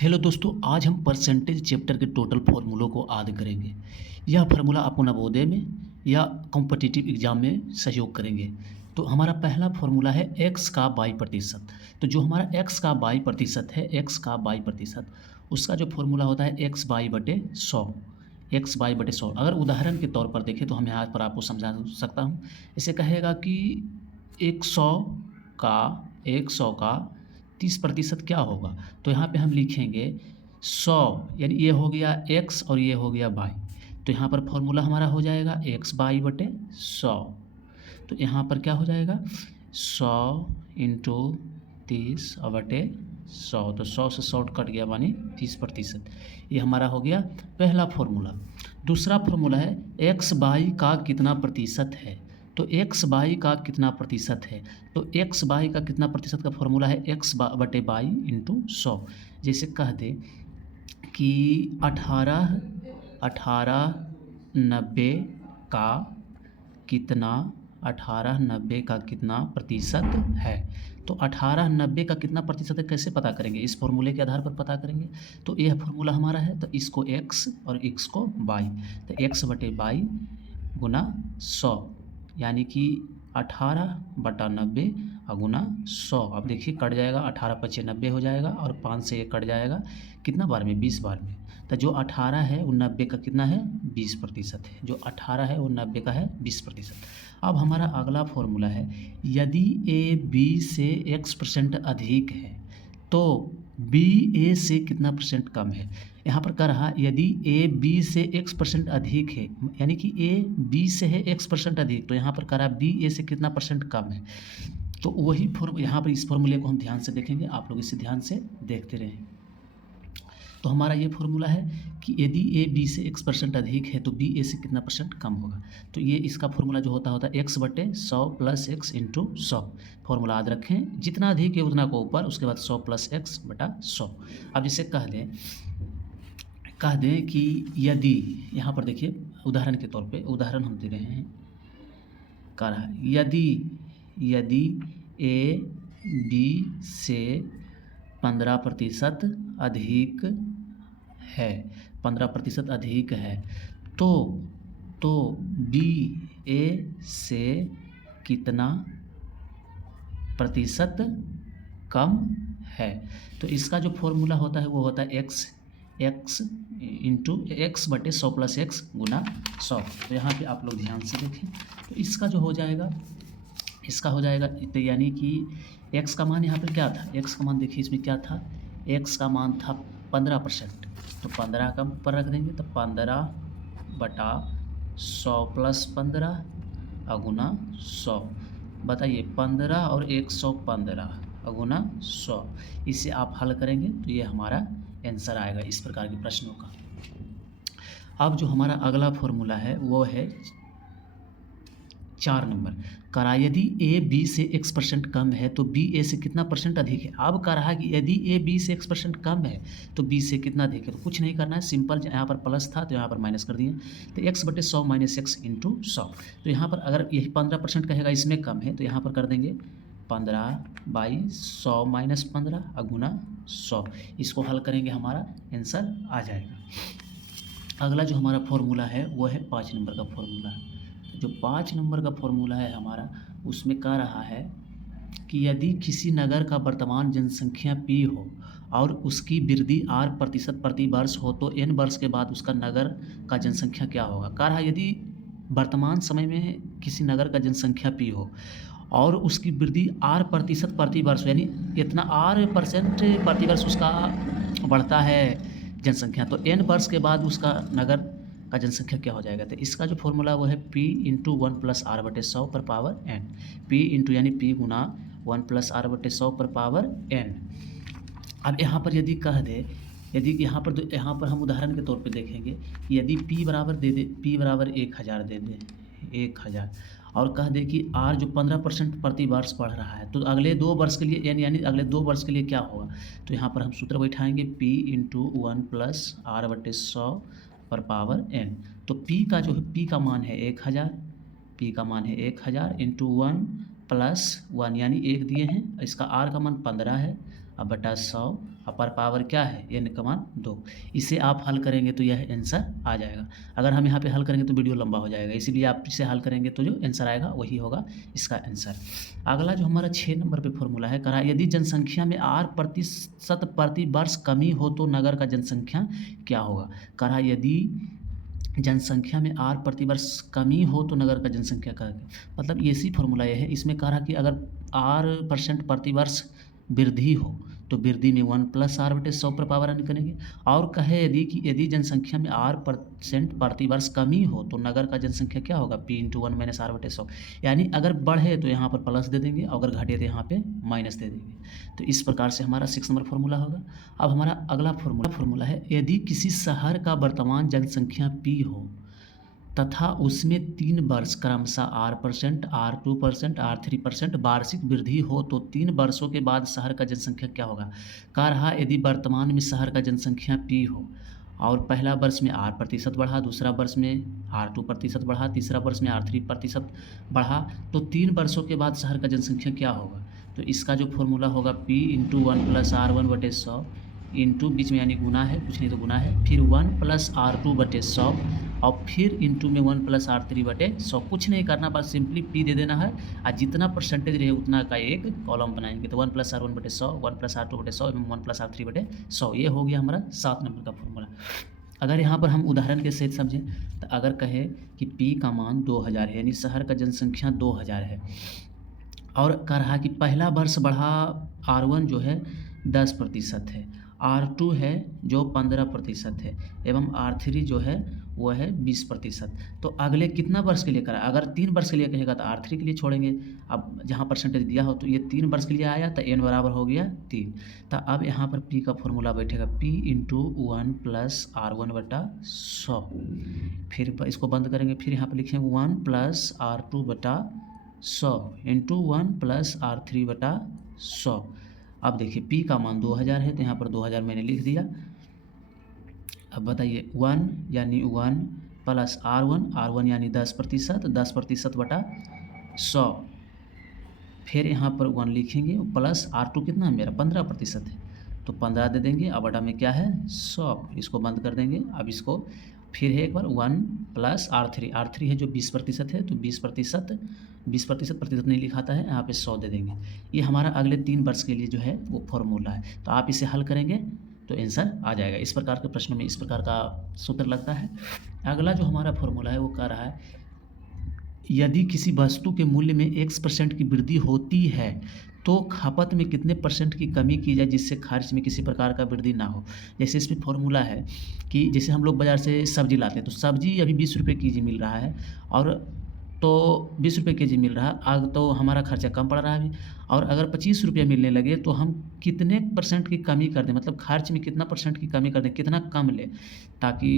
Hello दोस्तों, आज हम परसेंटेज चैप्टर के टोटल फार्मूलों को याद करेंगे। यह फार्मूला आपको नवोदय में या कॉम्पिटिटिव एग्जाम में सहयोग करेंगे। तो हमारा पहला फार्मूला है एक्स का बाई प्रतिशत। तो जो हमारा एक्स का बाई प्रतिशत है, एक्स का बाई प्रतिशत, उसका जो फार्मूला होता है एक्स बाई बटे 100। एक्स बाई बटे 100 अगर उदाहरण के तौर पर देखें तो हम यहाँ पर आपको समझा सकता हूँ। इसे कहेगा कि 100 का 100 का 30% क्या होगा। तो यहाँ पे हम लिखेंगे 100, यानी ये हो गया x और ये हो गया बाई। तो यहाँ पर फॉर्मूला हमारा हो जाएगा x बाई बटे 100। तो यहाँ पर क्या हो जाएगा 100 इंटू 30 और बटे 100। तो 100 से 100 कट गया, मानी 30%। ये हमारा हो गया पहला फॉर्मूला। दूसरा फॉर्मूला है x बाई का कितना प्रतिशत है। तो x बाई का कितना प्रतिशत है। तो x बाई का कितना प्रतिशत का फॉर्मूला है x बटे बाई इंटू 100। जैसे कह दे कि 1890 का कितना 1890 का कितना प्रतिशत है। तो 1890 का कितना प्रतिशत है कैसे पता करेंगे, इस फॉर्मूले के आधार पर पता करेंगे। तो यह फॉर्मूला हमारा है, तो इसको x और x को बाई। तो x बटे बाई गुना 100, यानी कि 18/90 और गुना 100। अब देखिए कट जाएगा, 18×5 90 हो जाएगा और 5 से 1 कट जाएगा, कितना बार में 20 बार में। तो जो 18 है वो 90 का कितना है 20% है। जो 18 है वो 90 का है 20%। अब हमारा अगला फॉर्मूला है यदि ए बी से x% अधिक है तो बी ए से कितना परसेंट कम है। यहाँ पर कह रहा यदि ए बी से x% अधिक है, यानी कि ए बी से है x% अधिक, तो यहाँ पर कह रहा बी ए से कितना परसेंट कम है। तो वही यहाँ पर इस फॉर्मूले को हम ध्यान से देखेंगे, आप लोग इसे ध्यान से देखते रहें। तो हमारा ये फॉर्मूला है कि यदि ए बी से x% अधिक है तो बी ए से कितना परसेंट कम होगा। तो ये इसका फॉर्मूला जो होता है x बटे 100 प्लस x इंटू 100। फॉर्मूला याद रखें, जितना अधिक है उतना को ऊपर, उसके बाद 100 प्लस x बटा 100। अब इसे कह दें कि यदि, यहाँ पर देखिए उदाहरण के तौर पे उदाहरण हम दे रहे हैं, कह रहा है यदि ए बी से 15% अधिक है, 15% अधिक है, तो बी ए से कितना प्रतिशत कम है। तो इसका जो फॉर्मूला होता है वो होता है x इंटू एक्स बटे 100 प्लस x गुना 100। तो यहाँ पे आप लोग ध्यान से देखें, तो इसका जो हो जाएगा, इसका हो जाएगा, तो यानी कि x का मान यहाँ पर क्या था, x का मान देखिए इसमें क्या था, x का मान था 15%। तो 15 का ऊपर रख देंगे, तो 15/100 प्लस 15 गुना 100। बताइए 15 और 115 गुना 100। इसे आप हल करेंगे तो ये हमारा आंसर आएगा इस प्रकार के प्रश्नों का। अब जो हमारा अगला फॉर्मूला है वो है 4 नंबर। करा यदि ए बी से x% कम है तो बी ए से कितना परसेंट अधिक है। अब कह रहा कि यदि ए बी से x% कम है तो बी से कितना अधिक है। तो कुछ नहीं करना है, सिंपल, यहाँ पर प्लस था तो यहाँ पर माइनस कर दिए। तो x बटे 100 माइनस x इंटू 100। तो यहाँ पर अगर यही 15% कहेगा इसमें कम है तो यहाँ पर कर देंगे 15/100 माइनस 15 गुना 100। इसको हल करेंगे, हमारा आंसर आ जाएगा। अगला जो हमारा फॉर्मूला है वो है 5 नंबर का फॉर्मूला। जो 5 नंबर का फॉर्मूला है हमारा, उसमें कह रहा है कि यदि किसी नगर का वर्तमान जनसंख्या P हो और उसकी वृद्धि R% प्रति वर्ष हो तो N वर्ष के बाद उसका नगर का जनसंख्या क्या होगा। कह रहा है यदि वर्तमान समय में किसी नगर का जनसंख्या P हो और उसकी वृद्धि R% प्रति वर्ष, यानी इतना R% प्रति वर्ष उसका बढ़ता है जनसंख्या, तो N वर्ष के बाद उसका नगर का जनसंख्या क्या हो जाएगा। तो इसका जो फॉर्मूला वो है P इंटू 1 प्लस R बटे 100 पर पावर N। P इंटू यानी P गुना 1 प्लस R बटे 100 पर पावर N। अब यहाँ पर यदि कह दे, यदि यहाँ पर हम उदाहरण के तौर पे देखेंगे, यदि P बराबर दे दे, P बराबर 1000 दे दे, 1000, और कह दे कि R जो 15% प्रति वर्ष बढ़ रहा है, तो अगले 2 वर्ष के लिए N यानी अगले 2 वर्ष के लिए क्या होगा। तो यहाँ पर हम सूत्र बैठाएंगे P इंटू 1 प्लस R बटे 100 पर पावर n। तो p का जो है, p का मान है 1000, p का मान है 1000 इंटू 1 प्लस 1 यानी 1 दिए हैं, इसका r का मान 15 है अब बटा 100 अपर पावर क्या है n का मान 2। इसे आप हल करेंगे तो यह आंसर आ जाएगा। अगर हम यहाँ पे हल करेंगे तो वीडियो लंबा हो जाएगा, इसीलिए आप इसे हल करेंगे तो जो आंसर आएगा वही होगा इसका आंसर। अगला जो हमारा 6 नंबर पे फॉर्मूला है, कहा यदि जनसंख्या में 8% प्रति वर्ष कमी हो तो नगर का जनसंख्या क्या होगा। कहा यदि जनसंख्या में 8 प्रति वर्ष कमी हो तो नगर का जनसंख्या का, मतलब इसी फॉर्मूला ये है। इसमें कह रहा कि अगर 8% प्रति वर्ष वृद्धि हो तो वृद्धि में 1 + r/100 पर पावर n करेंगे। और कहे यदि जनसंख्या में 8% प्रति वर्ष कमी हो तो नगर का जनसंख्या क्या होगा, p × 1 - r/100। यानी अगर बढ़े तो यहाँ पर प्लस दे देंगे, अगर घटे तो यहाँ पे माइनस दे देंगे। तो इस प्रकार से हमारा 6 नंबर फॉर्मूला होगा। अब हमारा अगला फॉर्मूला है, यदि किसी शहर का वर्तमान जनसंख्या p हो तथा उसमें 3 वर्ष क्रमशः r%, r2%, r3% वार्षिक वृद्धि हो तो 3 वर्षों के बाद शहर का जनसंख्या क्या होगा। कह रहा यदि वर्तमान में शहर का जनसंख्या p हो और पहला वर्ष में r% बढ़ा, दूसरा वर्ष में r2% बढ़ा, तीसरा वर्ष में r3% बढ़ा, तो 3 वर्षों के बाद शहर का जनसंख्या क्या होगा। तो इसका जो फॉर्मूला होगा p × 1 + r1/100 इंटू बीच में यानी गुना है, कुछ नहीं तो गुना है, फिर 1 + r2/100 और फिर इंटू में 1 + r3/100। कुछ नहीं करना, बस सिंपली p दे देना है और जितना परसेंटेज रहे उतना का एक कॉलम बनाएंगे। तो 1 + r1/100, 1 + r2/100 एवं 1 + r3/100। ये हो गया हमारा 7 नंबर का फॉर्मूला। अगर यहाँ पर हम उदाहरण के सहित समझें तो अगर कहे कि p का मान 2000 है, यानी शहर का जनसंख्या 2000 है, और कह रहा कि पहला वर्ष बढ़ा r1 जो है 10% है, r2 है जो 15% है एवं r3 जो है वह है 20%। तो अगले कितना वर्ष के लिए करा, अगर 3 वर्ष के लिए कहेगा तो r3 के लिए छोड़ेंगे। अब जहाँ परसेंटेज दिया हो तो ये 3 वर्ष के लिए आया तो n बराबर हो गया 3। तो अब यहाँ पर p का फॉर्मूला बैठेगा p × 1 + r1/100। फिर इसको बंद करेंगे, फिर यहाँ पर लिखेंगे 1 + r2/100 इंटू 1 + r3/100। अब देखिए p का मान 2000 है तो यहाँ पर 2000 मैंने लिख दिया। अब बताइए 1 यानी 1 + r1 यानी 10%, 10% बटा 100। फिर यहाँ पर 1 लिखेंगे प्लस r2 कितना है मेरा 15% है तो 15 दे देंगे। अब बटा में क्या है 100, इसको बंद कर देंगे। अब इसको फिर है एक बार 1 + r3 है जो 20% है तो 20% नहीं लिखाता है, यहाँ पे 100 दे देंगे। ये हमारा अगले 3 वर्ष के लिए जो है वो फॉर्मूला है। तो आप इसे हल करेंगे तो आंसर आ जाएगा। इस प्रकार के प्रश्नों में इस प्रकार का सूत्र लगता है। अगला जो हमारा फॉर्मूला है वो कह रहा है यदि किसी वस्तु के मूल्य में x% की वृद्धि होती है तो खपत में कितने % की कमी की जाए जिससे खर्च में किसी प्रकार का वृद्धि ना हो। जैसे इसमें फॉर्मूला है कि जैसे हम लोग बाज़ार से सब्जी लाते हैं तो सब्जी अभी 20 रुपये केजी मिल रहा है, और तो 20 रुपये केजी मिल रहा है, आग तो हमारा खर्चा कम पड़ रहा है अभी। और अगर 25 रुपये मिलने लगे तो हम कितने % की कमी कर दें, मतलब खर्च में कितना % की कमी कर दें, कितना कम लें ताकि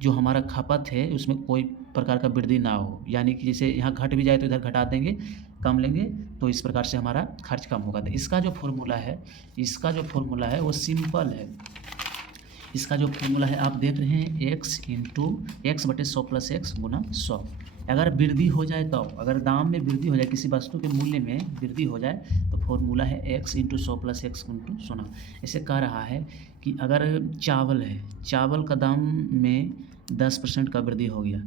जो हमारा खपत है उसमें कोई प्रकार का वृद्धि ना हो। यानी कि जैसे यहाँ घट भी जाए तो इधर घटा देंगे, कम लेंगे तो इस प्रकार से हमारा खर्च कम होगा। तो इसका जो फॉर्मूला है वो सिंपल है। इसका जो फॉर्मूला है आप देख रहे हैं x × x/100 + x × 100। अगर वृद्धि हो जाए तो अगर दाम में वृद्धि हो जाए, किसी वस्तु के मूल्य में वृद्धि हो जाए तो फॉर्मूला है x × 100 + x × 100। ऐसे कह रहा है कि अगर चावल है, चावल का दाम में 10% का वृद्धि हो गया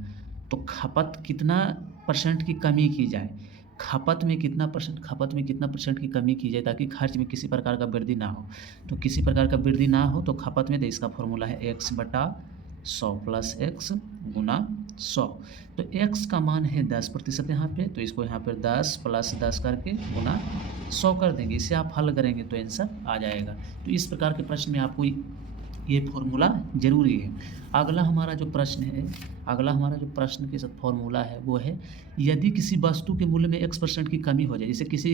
तो खपत कितना % की कमी की जाए, खपत में कितना % की कमी की जाए ताकि खर्च में किसी प्रकार का वृद्धि ना हो। तो किसी प्रकार का वृद्धि ना हो तो खपत में, तो इसका फॉर्मूला है x/100 + x × 100। तो x का मान है 10% यहाँ पे, तो इसको यहाँ पर 10 + 10 करके गुना 100 कर देंगे। इसे आप हल करेंगे तो आंसर आ जाएगा। तो इस प्रकार के प्रश्न में आपको ये फॉर्मूला जरूरी है। अगला हमारा जो प्रश्न के साथ फॉर्मूला है वो है यदि किसी वस्तु के मूल्य में x% की कमी हो जाए, जैसे किसी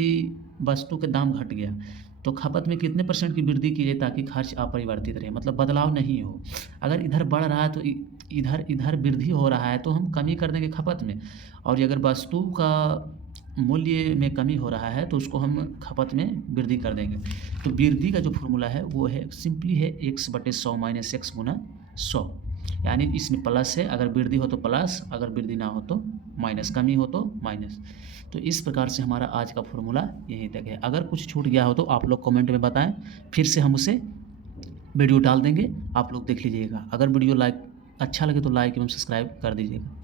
वस्तु के दाम घट गया तो खपत में कितने % की वृद्धि की जाए ताकि खर्च अपरिवर्तित रहे, मतलब बदलाव नहीं हो। अगर इधर बढ़ रहा है तो इधर वृद्धि हो रहा है तो हम कमी कर देंगे खपत में, और अगर वस्तु का मूल्य में कमी हो रहा है तो उसको हम खपत में वृद्धि कर देंगे। तो वृद्धि का जो फॉर्मूला है वो है सिंपली है x/100 - x × 100। यानी इसमें प्लस है, अगर वृद्धि हो तो प्लस, अगर वृद्धि ना हो तो माइनस, कमी हो तो माइनस। तो इस प्रकार से हमारा आज का फॉर्मूला यहीं तक है। अगर कुछ छूट गया हो तो आप लोग कमेंट में बताएं, फिर से हम उसे वीडियो डाल देंगे, आप लोग देख लीजिएगा। अगर वीडियो अच्छा लगे तो लाइक एवं सब्सक्राइब कर दीजिएगा।